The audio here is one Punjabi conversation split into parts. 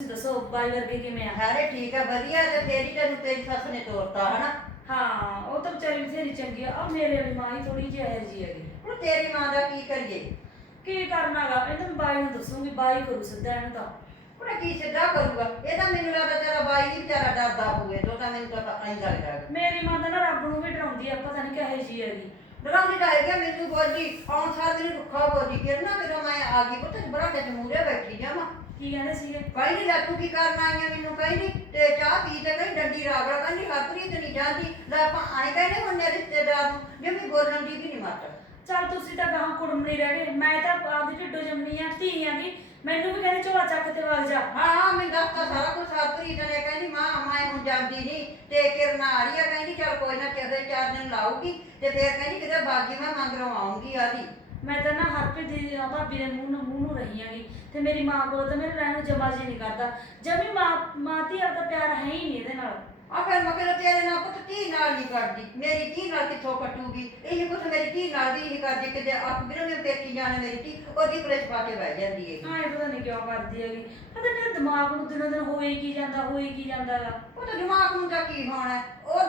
ਤੁਸੀਂ ਦੱਸੋ ਬਾਈ ਵਰਗੇ ਕਿਵੇਂ ਆ? ਸਾਰੇ ਠੀਕ ਆ ਵਧੀਆ ਤੇ ਫੇਰ ਹੀ ਤੈਨੂੰ ਤੇਰੀ ਸੱਸ ਨੇ ਤੋਰਤਾ ਹਨਾ? ਹਾਂ ਉਹ ਤਾਂ ਵਿਚਾਰੀ ਬਥੇਰੀ ਚੰਗੀ ਆ। ਆ ਮੇਰੇ ਵਾਲੀ ਮਾਂ ਹੀ ਥੋੜੀ ਜਿਹੀ ਇਹੋ ਜਿਹੀ ਹੈਗੀ। ਹੁਣ ਤੇਰੀ ਮਾਂ ਦਾ ਕੀ ਕਰੀਏ? ਕੀ ਕਰਨਾਗਾ ਇਹਨੂੰ ਬਾਈ ਨੂੰ ਦੱਸੂਗੀ ਬਾਈ ਕਰੂ ਸਿੱਧਾ ਇਹਨੂੰ ਤਾਂ। ਉਹਨੇ ਕੀ ਸਿੱਧਾ ਕਰੂਗਾ? ਇਹ ਤਾਂ ਮੈਨੂੰ ਲੱਗਦਾ ਤੇਰਾ ਬਾਈ ਵਿਚਾਰਾ ਡਰਦਾ ਹੋਵੇ ਤੋ ਤਾਂ ਮੈਨੂੰ ਤਾਂ ਪਤਾ ਨਹੀਂ ਲੱਗਦਾ। ਹੈਗਾ। ਮੇਰੀ ਮਾਂ ਤਾਂ ਨਾ ਰੱਬ ਨੂੰ ਵੀ ਡਰਾਉਂਦੀ ਆ ਪਤਾ ਨਹੀਂ ਕਿਹੋ ਜਿਹੀ ਹੈਗੀ। ਡਰਾਉਂਦੀ ਤਾਂ ਹੈਗੀ ਮੈਨੂੰ ਬੋਲੀ ਆਉਣ ਸਾਰ ਮੈਨੂੰ ਰੁੱਖਾ ਬੋਲੀ ਕਿਰਨਾ ਜਦੋਂ ਮੈਂ ਆ ਗਈ ਪੁੱਤ ਬੜਾ ਤੇ ਮੂਰੇ ਬੈਠੀ ਜਾਵਾਂ ਕੀ ਕਹਿੰਦੇ ਸੀਗੇ? ਕਹੀ ਨਹੀਂ ਲੱਤੂ ਕੀ ਕਰਨ ਆਈ ਆ ਮੈਨੂੰ ਕਹੀ ਨਹੀਂ ਤੇ ਚਾਹ ਪੀ ਤੇ ਕਹੀ ਡੰਡੀ ਰਾਗੜਾ ਕਹਿੰਦੀ ਹਰਪ੍ਰੀਤ ਨਹੀਂ ਜਾਂਦੀ। ਲੈ ਆਪਾਂ ਆਏ ਕਹਿੰਦੇ ਹੁੰਦੇ ਰਿਸ਼ਤੇਦਾਰ ਨੂੰ ਜੇ ਵੀ ਬੋਲਣ ਦੀ ਵੀ ਨਹੀਂ ਮੱਤ ਚੱਲ ਤੁਸੀਂ ਤਾਂ ਗਾਂ ਕੁੜਮਣੀ ਰਹਿ ਗਏ। ਮੈਂ ਤਾਂ ਆਪਦੀ ਢਿੱਡੋ ਜੰਮੀ ਆ ਧੀ ਆਂਗੀ ਮੈਨੂੰ ਵੀ ਕਹਿੰਦੇ ਝੋਲਾ ਚੱਕ ਤੇ ਵਗ ਜਾ। ਹਾਂ ਮੈਂ ਦੱਸਤਾ ਸਾਰਾ ਕੁਝ ਹਰਪ੍ਰੀਤ ਨੇ ਕਹਿੰਦੀ ਮਾਂ ਮੈਂ ਹੁਣ ਜਾਂਦੀ ਨਹੀਂ ਤੇ ਕਿਰਨਾ ਆ ਰਹੀ ਆ ਕਹਿੰਦੀ ਚੱਲ ਕੋਈ ਨਾ ਕਿਸੇ ਚਾਰ ਦਿਨ ਲਾਊਗੀ। ਤੇ ਫੇਰ ਕਹਿੰਦੀ ਕਿਤੇ ਬਾਗੀ ਮੈਂ ਮੰਗਰੋਂ ਆਉਂਗੀ ਆਦੀ। ਮੈਂ ਤਾਂ ਨਾ ਹਰਪ੍ਰੀਤ ਦੀ ਆ ਭਾਬੀ ਦੇ ਮੂੰਹ ਨੂੰ ਮੂੰਹ ਨੂੰ ਰਹੀ ਆਂਗੀ ਤੇ ਮੇਰੀ ਮਾਂ ਕੋਲ ਤਾਂ ਮੇਰੇ ਰਹਿਣ ਨੂੰ ਜਮਾ ਜੀ ਨਹੀਂ ਕਰਦਾ। ਜਮੀ ਮਾਂ ਮਾਂ ਧੀ ਦਾ ਪਿਆਰ ਹੈ ਹੀ ਨਹੀਂ ਇਹਦੇ ਨਾਲ। ਆ ਫਿਰ ਮੈਂ ਕਿਹਾ ਤੇਰੇ ਨਾਲ ਪੁੱਤ ਧੀ ਨਾਲ ਨਹੀਂ ਕਰਦੀ। ਮੇਰੀ ਧੀ ਨਾਲ ਕਿੱਥੋਂ ਕੱਟੂਗੀ? ਇਹ ਕੁਛ ਮੇਰੀ ਧੀ ਨਾਲ ਵੀ ਨਹੀਂ ਕਰਦੀ। ਕਿਤੇ ਆਪ ਬਿਨਾਂ ਮੈਂ ਪੇਕੀ ਜਾਣੇ ਮੇਰੀ ਧੀ ਉਹਦੀ ਪਲੇਸ ਪਾ ਕੇ ਬਹਿ ਜਾਂਦੀ ਹੈ ਹਾਂ ਇਹ ਪਤਾ ਨਹੀਂ ਕਿਉਂ ਕਰਦੀ ਹੈਗੀ। ਪਤਾ ਨਹੀਂ ਦਿਮਾਗ ਨੂੰ ਦਿਨੋਂ ਦਿਨ ਹੋਈ ਕੀ ਜਾਂਦਾ ਹੋਈ ਕੀ ਜਾਂਦਾ ਗਾ ਉਹ ਤਾਂ ਦਿਮਾਗ ਨੂੰ ਤਾਂ ਕੀ ਹੋਣਾ? ਹੈ? ਉਹ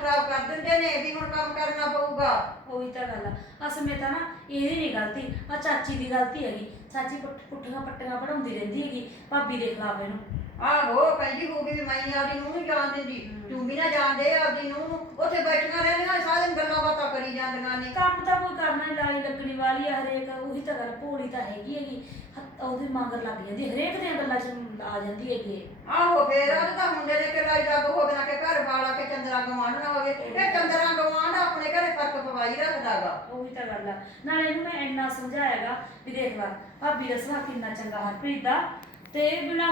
ਖਰਾਬ ਕਰ ਦਿੰਦੇ ਨੇ ਵੀ ਹੁਣ ਕੰਮ ਕਰਨਾ ਪਊਗਾ। ਉਹੀ ਤਾਂ ਗੱਲ ਆ। ਅਸਲ ਵਿੱਚ ਤਾਂ ਨਾ ਇਹਦੀ ਨਹੀਂ ਗਲਤੀ ਆ ਚਾਚੀ ਦੀ ਗਲਤੀ ਹੈਗੀ। ਚਾਚੀ ਪੁੱਠ- ਪੁੱਠੀਆਂ ਪੱਟੀਆਂ ਪੜਾਉਂਦੀ ਰਹਿੰਦੀ ਹੈਗੀ ਭਾਬੀ ਦੇ ਖਿਲਾਫ ਇਹਨੂੰ। ਆਹੋ ਕਹਿੰਦੀ ਹੋਊਗੀ ਵੀ ਮੈਂ ਨੀ ਆਪਦੀ ਨੂੰ ਨਹੀਂ ਜਾਣ ਦਿੰਦੀ। ਤੂੰ ਵੀ ਨਾ ਜਾਣਦੇ ਆਪਦੀ ਨੂੰ ਨੂੰ। ਉੱਥੇ ਬੈਠੀਆਂ ਰਹਿੰਦੀਆਂ ਸਾਰੇ ਦਿਨ ਗੱਲਾਂ ਬਾਤਾਂ ਕਰੀ ਜਾਂਦੀਆਂ ਨੇ। ਕੰਮ ਤਾਂ ਕੋਈ ਕਰਨਾ ਹੀ ਲਾਈ ਲੱਗਣੀ ਵਾਲੀ ਆ ਹਰੇਕ ਉਹੀ ਤਾਂ ਗੱਲ ਭੋਲੀ ਤਾਂ ਹੈਗੀ ਹੈਗੀ। ਹੱਥ- ਉਹਦੇ ਮਗਰ ਲੱਗ ਜਾਂਦੀ ਹਰੇਕ ਦੀਆਂ ਗੱਲਾਂ 'ਚ ਆ ਜਾਂਦੀ ਹੈਗੀ ਇਹ। ਆਹੋ ਫੇਰ ਉਹ ਤਾਂ ਮੁੰਡੇ ਨੇ ਕਿ ਲਾਈ ਲੱਗ ਹੋਵੇ ਨਾ ਕਿ ਘਰ ਵਾਲਾ ਕਿ ਚੰਦਰਾ ਗਵਾਂਢ ਨਾ ਹੋਵੇ ਇਹ ਚੰਦਰਾ ਗਵਾਂਢ ਆਪਣੇ ਘਰੇ ਫ਼ਰਕ ਪਵਾਈ ਰੱਖਦਾਗਾ ਉਹੀ ਤਾਂ ਗੱਲ ਆ। ਨਾਲੇ ਇਹਨੂੰ ਮੈਂ ਇੰਨਾ ਸਮਝਾਇਆਗਾ ਵੀ ਦੇਖ ਲੈ, ਭਾਬੀ ਦਾ ਸੁਭਾਅ ਕਿੰਨਾ ਚੰਗਾ ਹਰਪ੍ਰੀਤ ਦਾ ਤੇ ਬਿਨਾਂ